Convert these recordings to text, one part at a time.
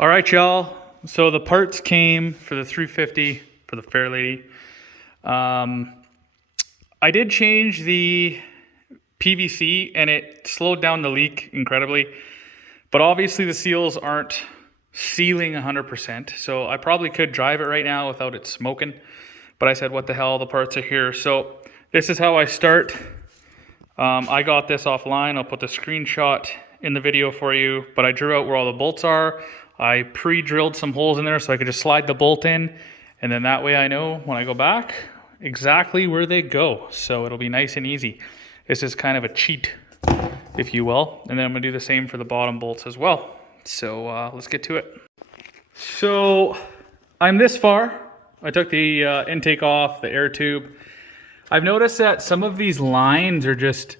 All right, y'all. So the parts came for the 350 for the Fairlady. I did change the PVC and it slowed down the leak incredibly. But obviously the seals aren't sealing 100%. So I probably could drive it right now without it smoking. But I said, what the hell, the parts are here. So this is how I start. I got this offline. I'll put the screenshot in the video for you. But I drew out where all the bolts are. I pre-drilled some holes in there so I could just slide the bolt in, and then that way I know when I go back exactly where they go. So it'll be nice and easy. This is kind of a cheat, if you will. And then I'm gonna do the same for the bottom bolts as well. So let's get to it. So I'm this far. I took the intake off, the air tube. I've noticed that some of these lines are just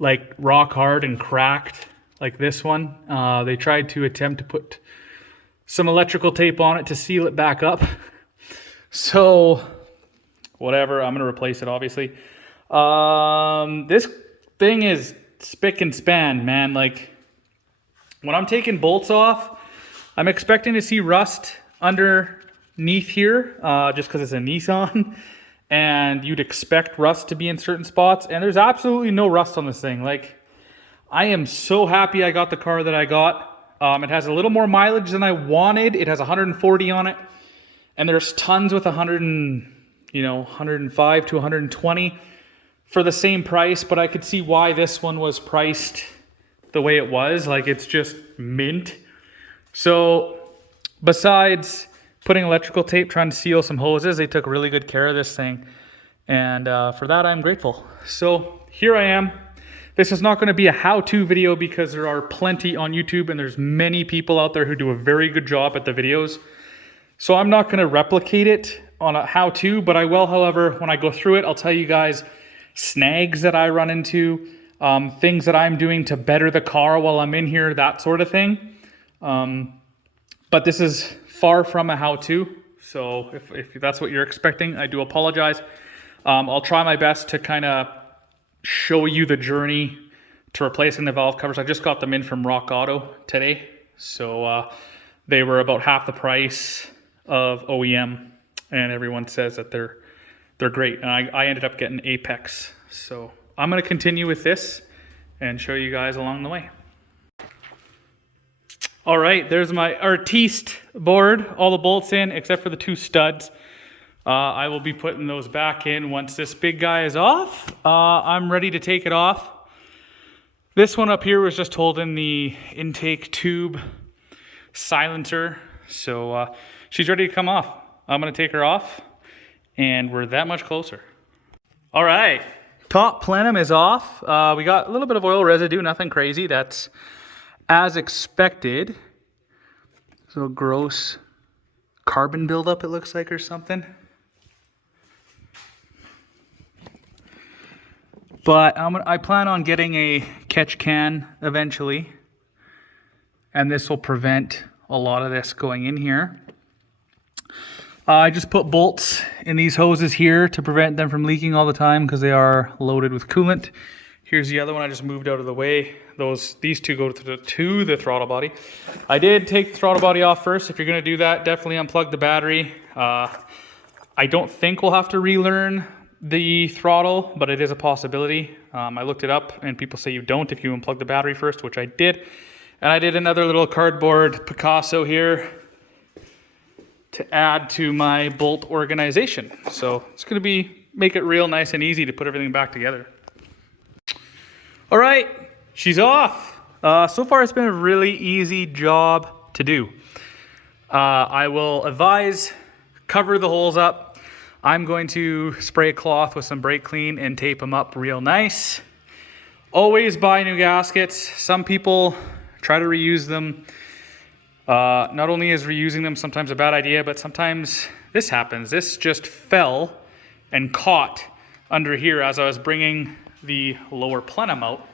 like rock hard and cracked. Like this one, they tried to attempt to put some electrical tape on it to seal it back up. So whatever, I'm gonna replace it obviously. This thing is spick and span, man. Like when I'm taking bolts off, I'm expecting to see rust underneath here, just because it's a Nissan. And you'd expect rust to be in certain spots, and there's absolutely no rust on this thing. Like, I am so happy I got the car that I got. It has a little more mileage than I wanted. It has 140 on it, and there's tons with 105 to 120 for the same price. But I could see why this one was priced the way it was. Like, it's just mint. So, besides putting electrical tape, trying to seal some hoses, they took really good care of this thing, and for that I'm grateful. So here I am. This is not going to be a how-to video because there are plenty on YouTube and there's many people out there who do a very good job at the videos. So I'm not going to replicate it on a how-to, but I will, however, when I go through it, I'll tell you guys snags that I run into, things that I'm doing to better the car while I'm in here, that sort of thing. But this is far from a how-to. So if that's what you're expecting, I do apologize. I'll try my best to kind of show you the journey to replacing the valve covers. I just got them in from Rock Auto today. So they were about half the price of OEM, and everyone says that they're great. And I ended up getting Apex. So I'm going to continue with this and show you guys along the way. All right, there's my artiste board, all the bolts in except for the two studs. I will be putting those back in once this big guy is off. I'm ready to take it off. This one up here was just holding the intake tube silencer. So she's ready to come off. I'm gonna take her off and we're that much closer. All right, top plenum is off. We got a little bit of oil residue, nothing crazy. That's as expected. So gross carbon buildup it looks like or something. But I plan on getting a catch can eventually, and this will prevent a lot of this going in here. I just put bolts in these hoses here to prevent them from leaking all the time because they are loaded with coolant. Here's the other one I just moved out of the way. These two go to the throttle body. I did take the throttle body off first. If you're gonna do that, definitely unplug the battery. I don't think we'll have to relearn the throttle, but it is a possibility. I looked it up and people say you don't if you unplug the battery first, which I did. And I did another little cardboard Picasso here to add to my bolt organization. So it's gonna make it real nice and easy to put everything back together. All right, she's off. So far it's been a really easy job to do. I will advise, cover the holes up. I'm going to spray a cloth with some brake clean and tape them up real nice. Always buy new gaskets. Some people try to reuse them. Not only is reusing them sometimes a bad idea, but sometimes this happens. This just fell and caught under here as I was bringing the lower plenum out.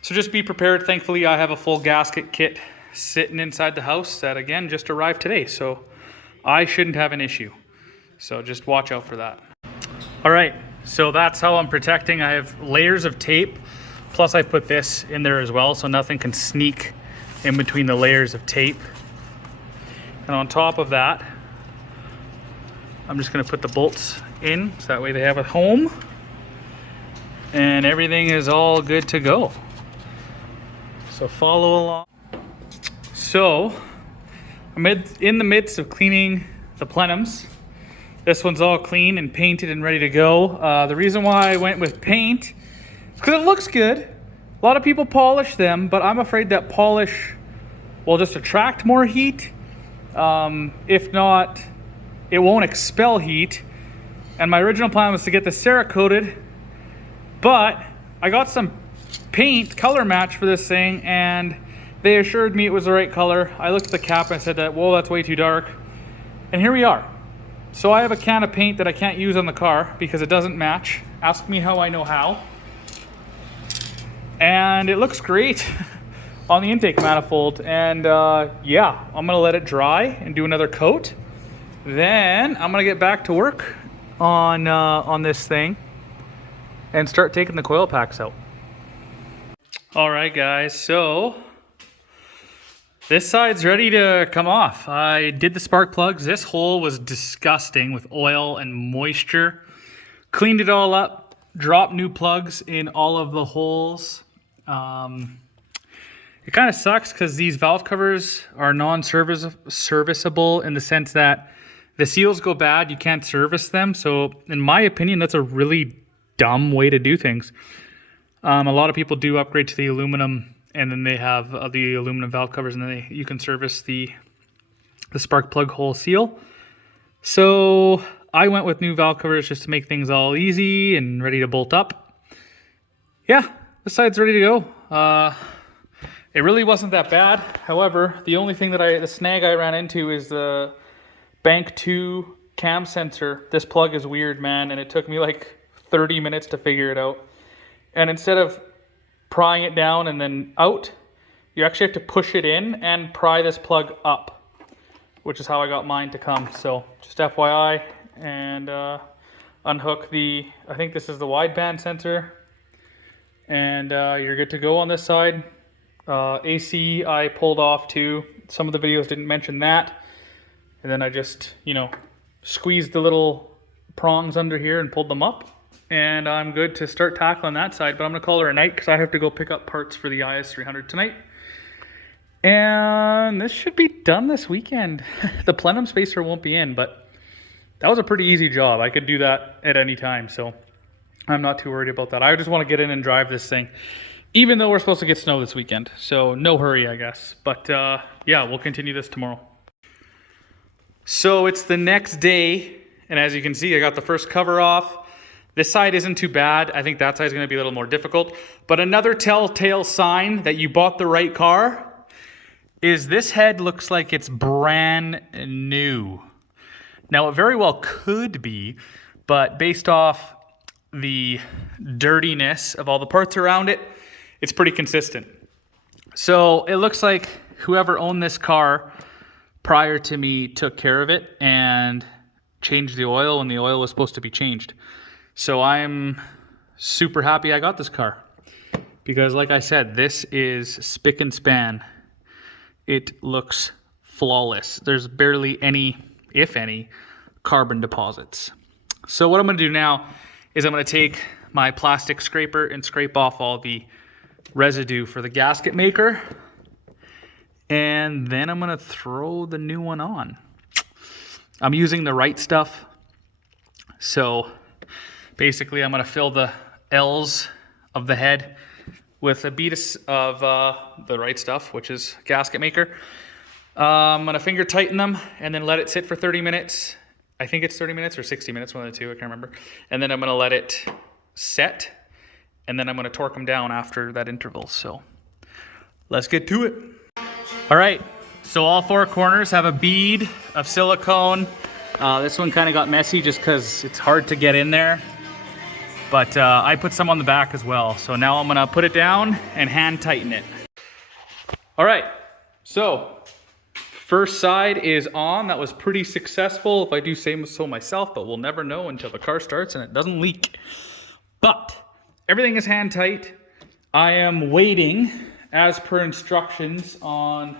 So just be prepared. Thankfully, I have a full gasket kit sitting inside the house that, again, just arrived today. So I shouldn't have an issue. So just watch out for that. All right, so that's how I'm protecting. I have layers of tape, plus I put this in there as well, so nothing can sneak in between the layers of tape. And on top of that, I'm just gonna put the bolts in so that way they have a home and everything is all good to go. So follow along. So I'm in the midst of cleaning the plenums. This one's all clean and painted and ready to go. The reason why I went with paint is because it looks good. A lot of people polish them, but I'm afraid that polish will just attract more heat. If not, it won't expel heat. And my original plan was to get the Cerakoted, but I got some paint color match for this thing and they assured me it was the right color. I looked at the cap and I said that, whoa, that's way too dark. And here we are. So I have a can of paint that I can't use on the car because it doesn't match. Ask me how I know how. And it looks great on the intake manifold. And yeah, I'm gonna let it dry and do another coat. Then I'm gonna get back to work on this thing and start taking the coil packs out. All right, guys, so this side's ready to come off. I did the spark plugs. This hole was disgusting with oil and moisture. Cleaned it all up, dropped new plugs in all of the holes. It kind of sucks because these valve covers are non-serviceable in the sense that the seals go bad, you can't service them. So in my opinion, that's a really dumb way to do things. A lot of people do upgrade to the aluminum, and then they have the aluminum valve covers, and then you can service the spark plug hole seal. So I went with new valve covers just to make things all easy and ready to bolt up. Yeah, this side's ready to go. It really wasn't that bad. However, the only thing the snag I ran into is the Bank 2 cam sensor. This plug is weird, man, and it took me like 30 minutes to figure it out. And instead of prying it down and then out, you actually have to push it in and pry this plug up, which is how I got mine to come. So just FYI, and unhook I think this is the wideband sensor, and you're good to go on this side. AC I pulled off too. Some of the videos didn't mention that. And then I just, squeezed the little prongs under here and pulled them up. And I'm good to start tackling that side, but I'm gonna call her a night because I have to go pick up parts for the IS300 tonight. And this should be done this weekend. The plenum spacer won't be in, but that was a pretty easy job. I could do that at any time, so I'm not too worried about that. I just want to get in and drive this thing, even though we're supposed to get snow this weekend. So no hurry, I guess. But yeah, we'll continue this tomorrow. So it's the next day, and as you can see, I got the first cover off. This side isn't too bad. I think that side is going to be a little more difficult. But another telltale sign that you bought the right car is this head looks like it's brand new. Now, it very well could be, but based off the dirtiness of all the parts around it, it's pretty consistent. So it looks like whoever owned this car prior to me took care of it and changed the oil when the oil was supposed to be changed. So I'm super happy I got this car because, like I said, this is spick and span. It looks flawless. There's barely any, if any, carbon deposits. So what I'm going to do now is I'm going to take my plastic scraper and scrape off all the residue for the gasket maker. And then I'm going to throw the new one on. I'm using the right stuff. So basically, I'm going to fill the L's of the head with a bead of the right stuff, which is gasket maker. I'm going to finger tighten them and then let it sit for 30 minutes. I think it's 30 minutes or 60 minutes, one of the two, I can't remember. And then I'm going to let it set, and then I'm going to torque them down after that interval. So let's get to it. All right, so all four corners have a bead of silicone. This one kind of got messy just because it's hard to get in there. But I put some on the back as well. So now I'm gonna put it down and hand tighten it. All right, so first side is on. That was pretty successful, if I do say so myself, but we'll never know until the car starts and it doesn't leak. But everything is hand tight. I am waiting as per instructions on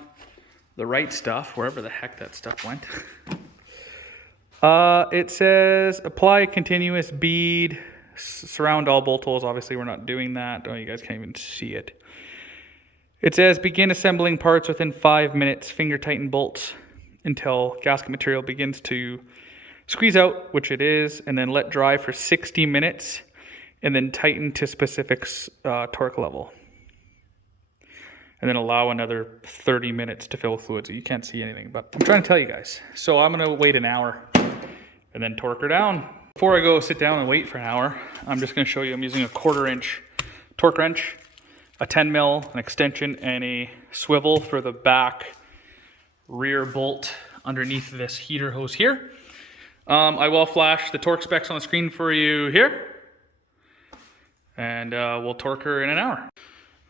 the right stuff, wherever the heck that stuff went. It says apply a continuous bead, surround all bolt holes. Obviously we're not doing that. Oh, you guys can't even see it. It says begin assembling parts within 5 minutes. Finger tighten bolts until gasket material begins to squeeze out, which it is, and then let dry for 60 minutes and then tighten to specific torque level. And then allow another 30 minutes to fill with fluid. So you can't see anything, but I'm trying to tell you guys. So I'm gonna wait an hour and then torque her down. Before I go sit down and wait for an hour, I'm just gonna show you I'm using a 1/4 inch torque wrench, a 10 mil, an extension, and a swivel for the back rear bolt underneath this heater hose here. I will flash the torque specs on the screen for you here. And we'll torque her in an hour.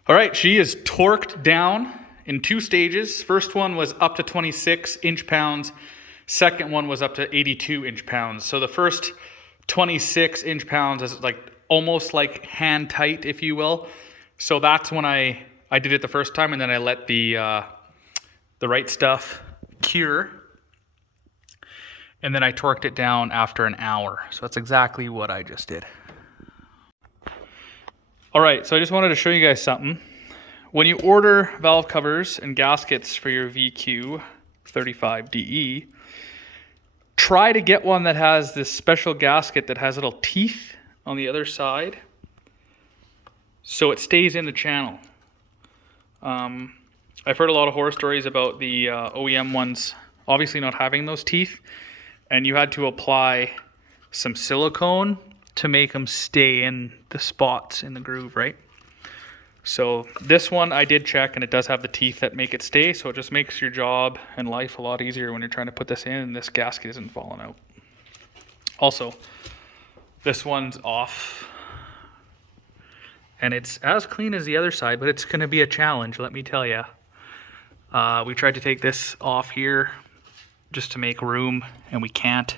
All right, she is torqued down in 2 stages. First one was up to 26 inch-pounds. Second one was up to 82 inch-pounds. So the first 26 inch-pounds is like almost like hand tight, if you will. So that's when I did it the first time, and then I let the right stuff cure. And then I torqued it down after an hour. So that's exactly what I just did. All right, so I just wanted to show you guys something. When you order valve covers and gaskets for your VQ35DE, try to get one that has this special gasket that has little teeth on the other side so it stays in the channel. I've heard a lot of horror stories about the OEM ones obviously not having those teeth, and you had to apply some silicone to make them stay in the spots in the groove, right? So this one I did check, and it does have the teeth that make it stay, so it just makes your job and life a lot easier when you're trying to put this in and this gasket isn't falling out. Also, this one's off, and it's as clean as the other side, but it's going to be a challenge, let me tell you. We tried to take this off here just to make room, and we can't.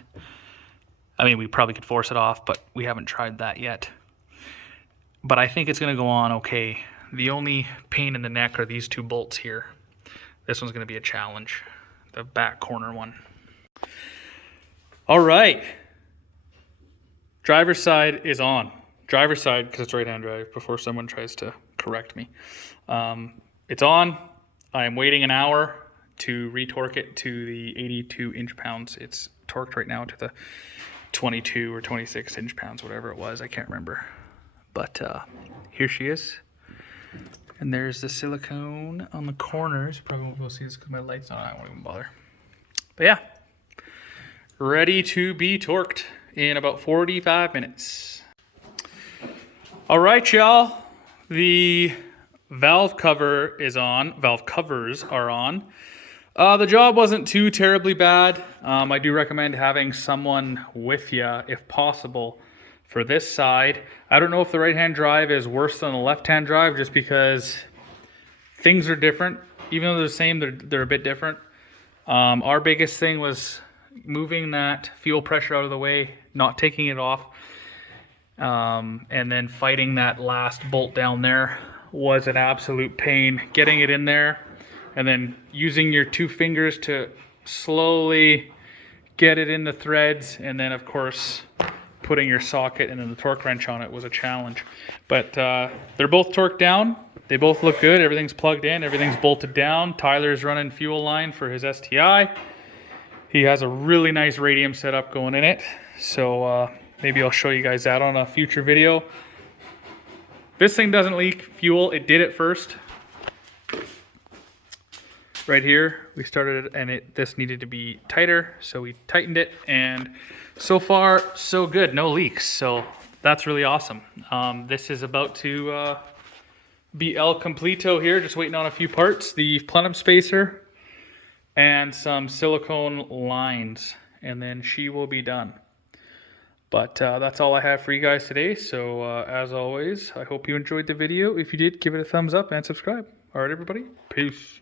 I mean, we probably could force it off, but we haven't tried that yet. But I think it's going to go on okay. The only pain in the neck are these 2 bolts here. This one's going to be a challenge, the back corner one. All right. Driver's side is on. Driver's side, because it's right-hand drive, before someone tries to correct me. It's on. I am waiting an hour to retorque it to the 82 inch-pounds. It's torqued right now to the 22 or 26 inch-pounds, whatever it was. I can't remember. But here she is. And there's the silicone on the corners. You probably won't be able to see this because my light's on. I won't even bother. But yeah, ready to be torqued in about 45 minutes. All right, y'all. The valve cover is on. Valve covers are on. The job wasn't too terribly bad. I do recommend having someone with you if possible for this side. I don't know if the right-hand drive is worse than the left-hand drive just because things are different. Even though they're the same, they're a bit different. Our biggest thing was moving that fuel pressure out of the way, not taking it off, and then fighting that last bolt down there was an absolute pain. Getting it in there and then using your 2 fingers to slowly get it in the threads, and then of course putting your socket and then the torque wrench on it was a challenge. But they're both torqued down. They both look good. Everything's plugged in. Everything's bolted down. Tyler's running fuel line for his STI. He has a really nice radium setup going in it. So maybe I'll show you guys that on a future video. This thing doesn't leak fuel. It did at first. Right here, we started it, and this needed to be tighter, so we tightened it, and so far, so good. No leaks, so that's really awesome. This is about to be El Completo here, just waiting on a few parts. The plenum spacer and some silicone lines, and then she will be done. But that's all I have for you guys today, so as always, I hope you enjoyed the video. If you did, give it a thumbs up and subscribe. All right, everybody, peace.